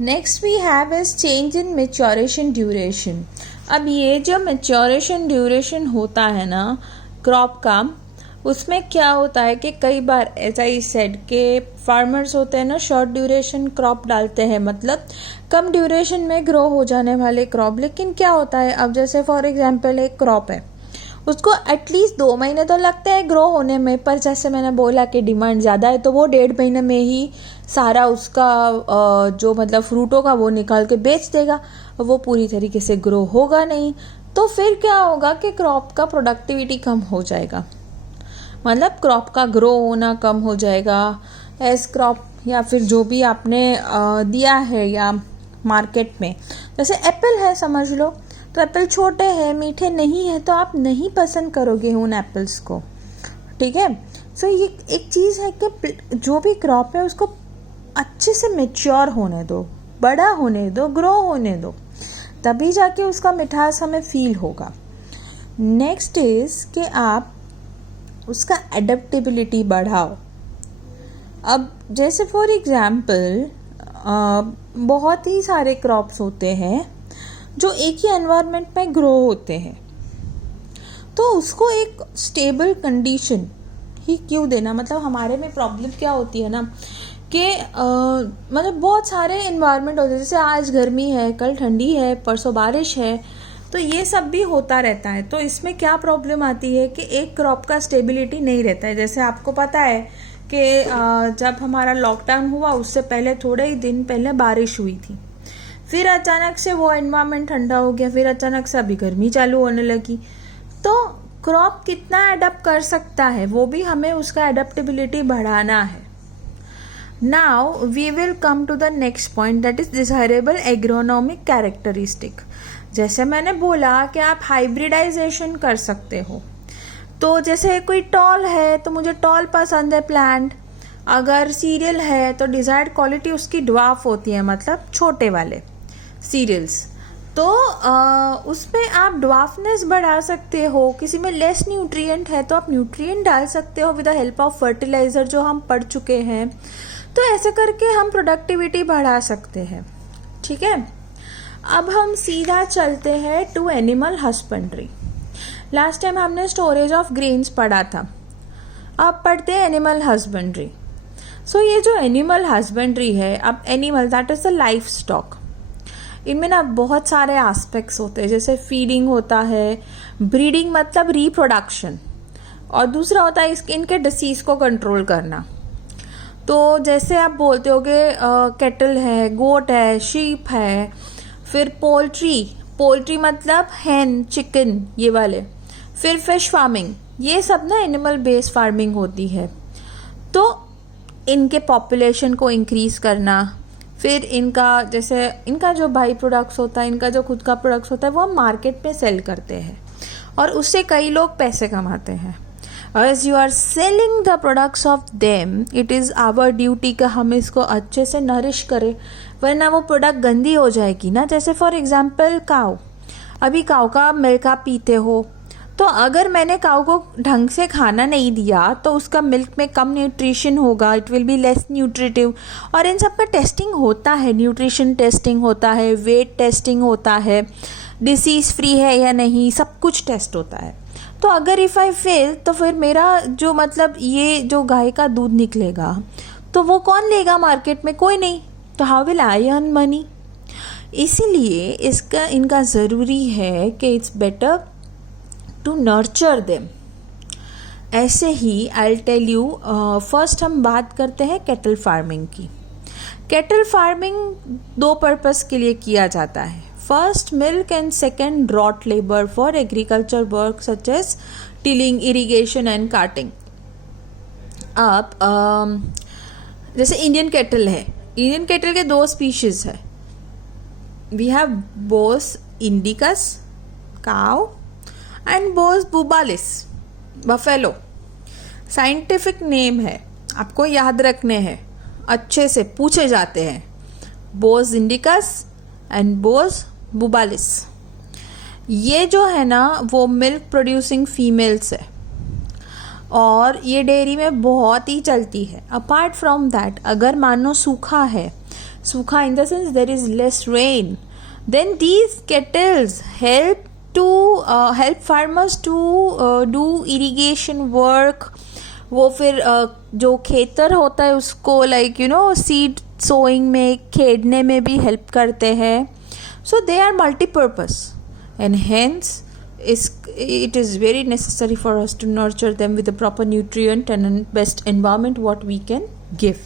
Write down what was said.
Next we have is change in maturation duration. अब ये जो मैच्योरेशन ड्यूरेशन होता है ना क्रॉप का, उसमें क्या होता है कि कई बार ऐसा ही सेड के फार्मर्स होते हैं ना शॉर्ट ड्यूरेशन क्रॉप डालते हैं, मतलब कम ड्यूरेशन में ग्रो हो जाने वाले क्रॉप। लेकिन क्या होता है, अब जैसे फॉर एग्जांपल एक क्रॉप है, उसको एटलीस्ट 2 महीने तो लगते हैं ग्रो होने में, पर जैसे मैंने बोला कि डिमांड ज़्यादा है तो वो 1.5 महीने में ही सारा उसका जो मतलब फ्रूटों का वो निकाल के बेच देगा, वो पूरी तरीके से ग्रो होगा नहीं। तो फिर क्या होगा कि क्रॉप का प्रोडक्टिविटी कम हो जाएगा, मतलब क्रॉप का ग्रो होना कम हो जाएगा। एस क्रॉप या फिर जो भी आपने दिया है या मार्केट में, जैसे एप्पल है समझ लो, तो एप्पल छोटे हैं, मीठे नहीं है, तो आप नहीं पसंद करोगे उन एप्पल्स को, ठीक है। सो ये एक चीज़ है कि जो भी क्रॉप है उसको अच्छे से मैच्योर होने दो, बड़ा होने दो, ग्रो होने दो, तभी जाके उसका मिठास हमें फील होगा। नेक्स्ट इज कि आप उसका एडेप्टेबिलिटी बढ़ाओ। अब जैसे फॉर एग्जाम्पल बहुत ही सारे क्रॉप्स होते हैं जो एक ही एनवायरनमेंट में ग्रो होते हैं, तो उसको एक स्टेबल कंडीशन ही क्यों देना। मतलब हमारे में प्रॉब्लम क्या होती है ना कि मतलब बहुत सारे एनवायरनमेंट होते हैं, जैसे आज गर्मी है, कल ठंडी है, परसों बारिश है, तो ये सब भी होता रहता है। तो इसमें क्या प्रॉब्लम आती है कि एक क्रॉप का स्टेबिलिटी नहीं रहता है। जैसे आपको पता है कि जब हमारा लॉकडाउन हुआ उससे पहले थोड़े ही दिन पहले बारिश हुई थी, फिर अचानक से वो एनवायरनमेंट ठंडा हो गया, फिर अचानक से अभी गर्मी चालू होने लगी। तो क्रॉप कितना अडेप्ट कर सकता है, वो भी हमें उसका अडेप्टेबिलिटी बढ़ाना है। Now we will come to the next point, that is desirable agronomic characteristic. जैसे मैंने बोला कि आप हाइब्रिडाइजेशन कर सकते हो, तो जैसे कोई टॉल है तो मुझे टॉल पसंद है प्लांट, अगर सीरियल है तो डिजायर्ड क्वालिटी उसकी ड्वार्फ होती है, मतलब छोटे वाले सीरियल्स, तो उसमें आप ड्वार्फनेस बढ़ा सकते हो। किसी में लेस न्यूट्रिएंट है तो आप न्यूट्रिएंट डाल सकते हो with the help of fertiliser, जो हम पढ़ चुके हैं। तो ऐसे करके हम प्रोडक्टिविटी बढ़ा सकते हैं, ठीक है। अब हम सीधा चलते हैं to animal husbandry. Last time हमने स्टोरेज ऑफ ग्रेन्स पढ़ा था, अब पढ़ते हैं एनिमल हस्बेंड्री। सो ये जो एनिमल हस्बेंड्री है, अब animal that is the life stock, इनमें ना बहुत सारे एस्पेक्ट्स होते हैं, जैसे फीडिंग होता है, ब्रीडिंग मतलब रिप्रोडक्शन, और दूसरा होता है इनके डिसीज को कंट्रोल करना। तो जैसे आप बोलते हो कि कैटल है, गोट है, शीप है, फिर पोल्ट्री मतलब हैन, चिकन, ये वाले, फिर फिश फार्मिंग, ये सब ना एनिमल बेस्ड फार्मिंग होती है। तो इनके पॉपुलेशन को इंक्रीज करना, फिर इनका जैसे इनका जो बाई प्रोडक्ट्स होता है, इनका जो खुद का प्रोडक्ट्स होता है, वो हम मार्केट में सेल करते हैं और उससे कई लोग पैसे कमाते हैं। As you are selling the products of them, it is our duty कि हम इसको अच्छे से नरिश करें, वरना वो प्रोडक्ट गंदी हो जाएगी ना। जैसे फॉर एग्जाम्पल काऊ, अभी काऊ का मिल्क आप पीते हो, तो अगर मैंने काऊ को ढंग से खाना नहीं दिया तो उसका मिल्क में कम न्यूट्रिशन होगा, it will be less nutritive. और इन सब का टेस्टिंग होता है, न्यूट्रिशन टेस्टिंग होता है, वेट टेस्टिंग होता है, डिसीज फ्री है या नहीं, सब कुछ टेस्ट होता है। तो अगर इफ़ आई फेल, तो फिर मेरा जो मतलब ये जो गाय का दूध निकलेगा तो वो कौन लेगा मार्केट में, कोई नहीं। तो how will I earn money. इसीलिए इनका ज़रूरी है कि it's better to nurture them. ऐसे ही आई टेल यू, फर्स्ट हम बात करते हैं कैटल फार्मिंग की। कैटल फार्मिंग 2 पर्पस के लिए किया जाता है, first milk and second draught labour for agriculture work such as tilling, irrigation and carting. अब जैसे इंडियन कैटल है, इंडियन कैटल के 2 स्पीशीज है, we have Bose indicus cow and boss बुबालिस buffalo. Scientific name है, आपको याद रखने हैं, अच्छे से पूछे जाते हैं, बोस इंडिकस एंड बोस बुबालिस। ये जो है ना वो मिल्क प्रोड्यूसिंग फीमेल्स है और ये डेयरी में बहुत ही चलती है। अपार्ट फ्रॉम दैट, अगर मानो सूखा है सूखा in the sense there is less rain, then these kettles help farmers to do irrigation work. वो फिर जो खेतर होता है उसको लाइक सीड सोइंग में, खेड़ने में भी हेल्प करते हैं. So they are multipurpose and hence it is very necessary for us to nurture them with the proper nutrient and best environment what we can give.